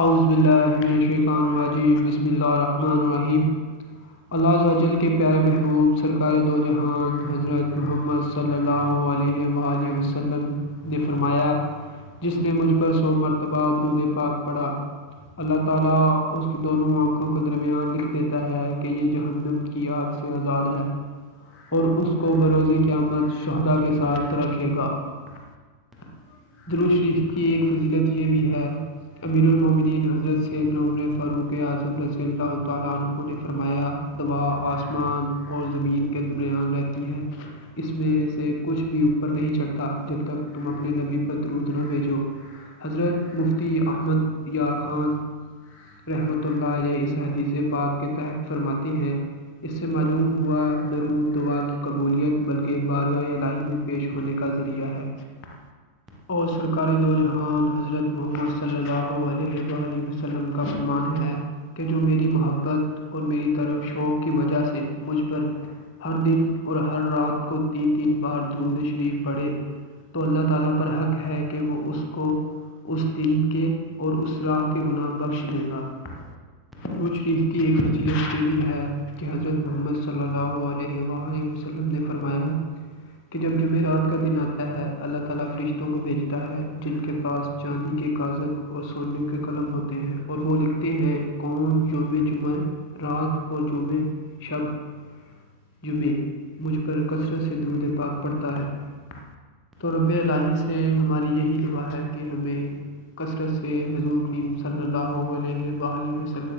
اعوذ باللہ من الشیطان الرجیم بسم اللہ الرحمن الرحیم۔ اللہ عز و جل کے پیارے محبوب سرکار دو جہان حضرت محمد صلی اللہ علیہ وآلہ وسلم نے فرمایا، جس نے مجھ پر 100 مرتبہ درود پاک پڑھا، اللہ تعالیٰ اس کی دونوں آنکھوں کے درمیان لکھ دیتا ہے کہ یہ جہنم کی آگ سے آزاد ہے اور اس کو بروز قیامت شہداء کے ساتھ رکھے گا۔ درود شریف کی ایک فضیلت یہ بھی ہے، امیر المومنین حضرت سیدنا عمر فاروق اعظم رضی اللہ تعالیٰ عنہ نے فرمایا، دعا آسمان اور زمین کے درمیان رہتی ہے، اس میں سے کچھ بھی اوپر نہیں چڑھتا جب تک تم اپنے نبی پر درود نہ بھیجو۔ حضرت مفتی احمد یار خان رحمۃ اللہ علیہ اس حدیث پاک کے تحت فرماتے ہیں، اس سے معلوم ہوا درود دعا کی قبولیت بلکہ بارگاہ الہی میں پیش ہونے کا ذریعہ ہے۔ اور سرکار دو جہان حضرت محمد صلی اللہ علیہ وآلہ وسلم کا فرمان ہے کہ جو میری محبت اور میری طرف شوق کی وجہ سے مجھ پر ہر دن اور ہر رات کو 3 بار درود شریف پڑھے تو اللہ تعالیٰ پر حق ہے کہ وہ اس کو اس دن کے اور اس رات کے گناہ بخش دے گا۔ درود شریف کی ایک فضیلت یہ ہے کہ حضرت محمد صلی اللہ علیہ وآلہ وسلم نے فرمایا کہ جب جمعرات کا دن آتا ہے، اللہ تعالیٰ فرشتوں کو بھیجتا ہے جن کے پاس چاندی کے کاغذ اور سونے کے قلم ہوتے ہیں، اور وہ لکھتے ہیں کون یوم جمعہ رات اور شب جمعے مجھ پر کثرت سے درود پاک پڑھتا ہے۔ تو رب العالمین سے ہماری یہی دعا ہے کہ ہمیں کثرت سے حضور صلی اللہ علیہ وآلہ وسلم